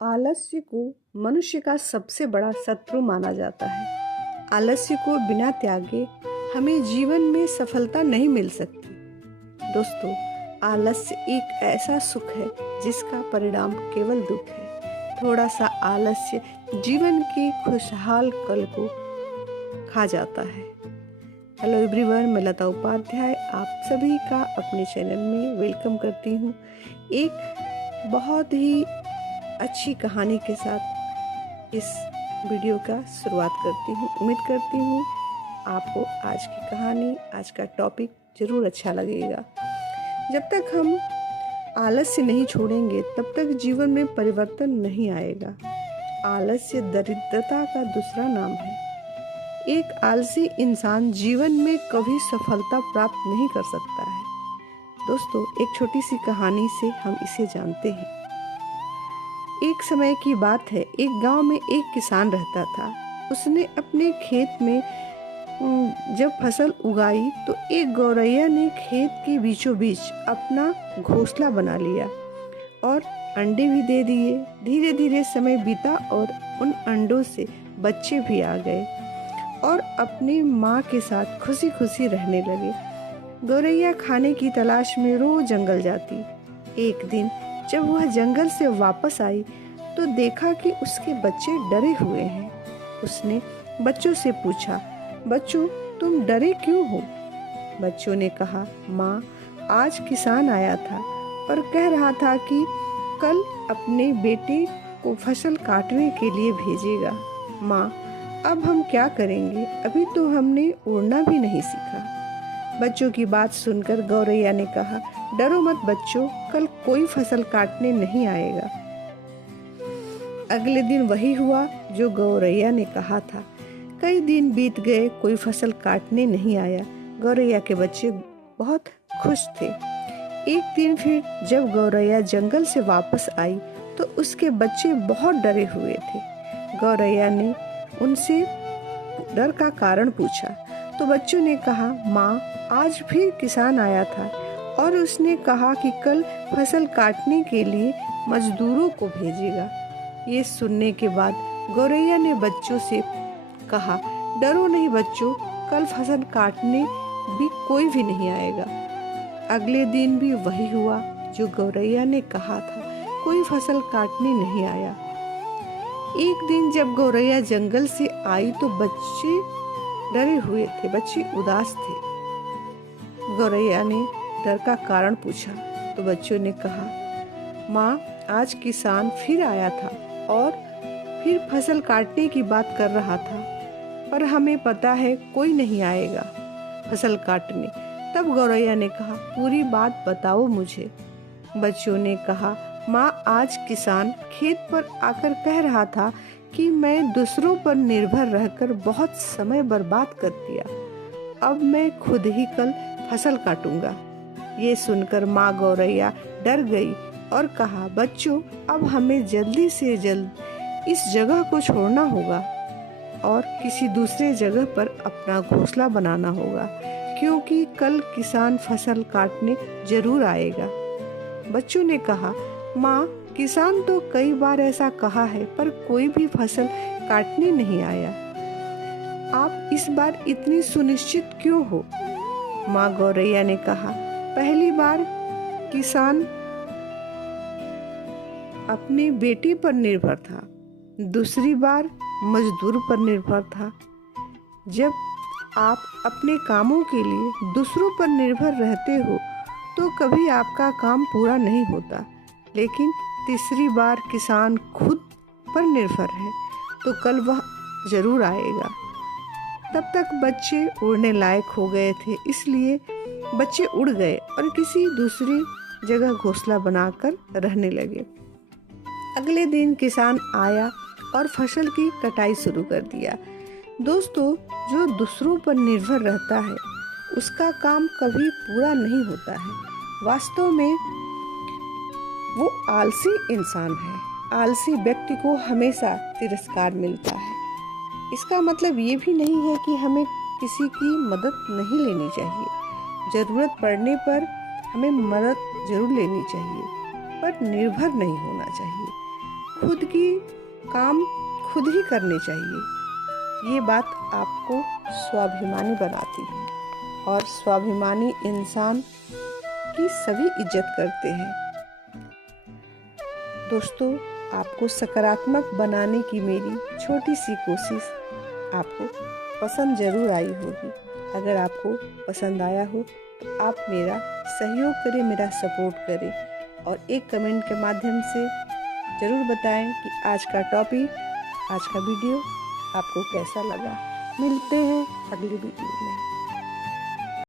आलस्य को मनुष्य का सबसे बड़ा शत्रु माना जाता है। आलस्य को बिना त्यागे हमें जीवन में सफलता नहीं मिल सकती। दोस्तों, आलस्य एक ऐसा सुख है जिसका परिणाम केवल दुख है। थोड़ा सा आलस्य जीवन के खुशहाल कल को खा जाता है। हेलो एवरीवन, मैं लता उपाध्याय आप सभी का अपने चैनल में वेलकम करती हूँ। एक बहुत ही अच्छी कहानी के साथ इस वीडियो का शुरुआत करती हूँ। उम्मीद करती हूँ आपको आज की कहानी, आज का टॉपिक ज़रूर अच्छा लगेगा। जब तक हम आलस्य नहीं छोड़ेंगे तब तक जीवन में परिवर्तन नहीं आएगा। आलस्य दरिद्रता का दूसरा नाम है। एक आलसी इंसान जीवन में कभी सफलता प्राप्त नहीं कर सकता है। दोस्तों, एक छोटी सी कहानी से हम इसे जानते हैं। एक समय की बात है, एक गांव में एक किसान रहता था। उसने अपने खेत में जब फसल उगाई तो एक गौरैया ने खेत के बीचों बीच अपना घोंसला बना लिया और अंडे भी दे दिए। धीरे धीरे समय बीता और उन अंडों से बच्चे भी आ गए और अपनी माँ के साथ खुशी खुशी रहने लगे। गौरैया खाने की तलाश में रोज जंगल जाती। एक दिन जब वह जंगल से वापस आई तो देखा कि उसके बच्चे डरे हुए हैं। उसने बच्चों से पूछा, बच्चों तुम डरे क्यों हो? बच्चों ने कहा, माँ आज किसान आया था और कह रहा था कि कल अपने बेटे को फसल काटने के लिए भेजेगा। माँ अब हम क्या करेंगे? अभी तो हमने उड़ना भी नहीं सीखा। बच्चों की बात सुनकर गौरैया ने कहा, डरो मत बच्चों, कल कोई फसल काटने नहीं आएगा। अगले दिन वही हुआ जो गौरैया ने कहा था। कई दिन बीत गए, कोई फसल काटने नहीं आया। गौरैया के बच्चे बहुत खुश थे। एक दिन फिर जब गौरैया जंगल से वापस आई तो उसके बच्चे बहुत डरे हुए थे। गौरैया ने उनसे डर का कारण पूछा तो बच्चों ने कहा, माँ आज फिर किसान आया था और उसने कहा कि कल फसल काटने के लिए मजदूरों को भेजेगा। ये सुनने के बाद गौरैया ने बच्चों से कहा, डरो नहीं बच्चों, कल फसल काटने भी कोई भी नहीं आएगा। अगले दिन भी वही हुआ जो गौरैया ने कहा था, कोई फसल काटने नहीं आया। एक दिन जब गौरैया जंगल से आई तो बच्चे डरे हुए थे, बच्चे उदास थे। गौरैया ने डर का कारण पूछा तो बच्चों ने कहा, माँ आज किसान फिर आया था और फिर फसल काटने की बात कर रहा था, पर हमें पता है कोई नहीं आएगा फसल काटने। तब गौरैया ने कहा, पूरी बात बताओ मुझे। बच्चों ने कहा, माँ आज किसान खेत पर आकर कह रहा था कि मैं दूसरों पर निर्भर रहकर बहुत समय बर्बाद कर दिया। अब मैं खुद ही कल फसल काटूंगा। ये सुनकर माँ गौरैया डर गई और कहा, बच्चों अब हमें जल्दी से जल्द इस जगह को छोड़ना होगा और किसी दूसरे जगह पर अपना घोंसला बनाना होगा, क्योंकि कल किसान फसल काटने जरूर आएगा। बच्चों ने कहा, माँ किसान तो कई बार ऐसा कहा है पर कोई भी फसल काटने नहीं आया। आप इस बार इतनी सुनिश्चित क्यों हो? माँ गौरैया ने कहा, पहली बार किसान अपने बेटे पर निर्भर था, दूसरी बार मजदूर पर निर्भर था। जब आप अपने कामों के लिए दूसरों पर निर्भर रहते हो तो कभी आपका काम पूरा नहीं होता, लेकिन तीसरी बार किसान खुद पर निर्भर है तो कल वह जरूर आएगा। तब तक बच्चे उड़ने लायक हो गए थे, इसलिए बच्चे उड़ गए और किसी दूसरी जगह घोंसला बनाकर रहने लगे। अगले दिन किसान आया और फसल की कटाई शुरू कर दिया। दोस्तों, जो दूसरों पर निर्भर रहता है उसका काम कभी पूरा नहीं होता है। वास्तव में वो आलसी इंसान है। आलसी व्यक्ति को हमेशा तिरस्कार मिलता है। इसका मतलब ये भी नहीं है कि हमें किसी की मदद नहीं लेनी चाहिए। ज़रूरत पड़ने पर हमें मदद जरूर लेनी चाहिए, पर निर्भर नहीं होना चाहिए। खुद की काम खुद ही करने चाहिए। ये बात आपको स्वाभिमानी बनाती है और स्वाभिमानी इंसान की सभी इज्जत करते हैं। दोस्तों, आपको सकारात्मक बनाने की मेरी छोटी सी कोशिश आपको पसंद ज़रूर आई होगी। अगर आपको पसंद आया हो तो आप मेरा सहयोग करें, मेरा सपोर्ट करें और एक कमेंट के माध्यम से ज़रूर बताएं कि आज का टॉपिक, आज का वीडियो आपको कैसा लगा। मिलते हैं अगली वीडियो में।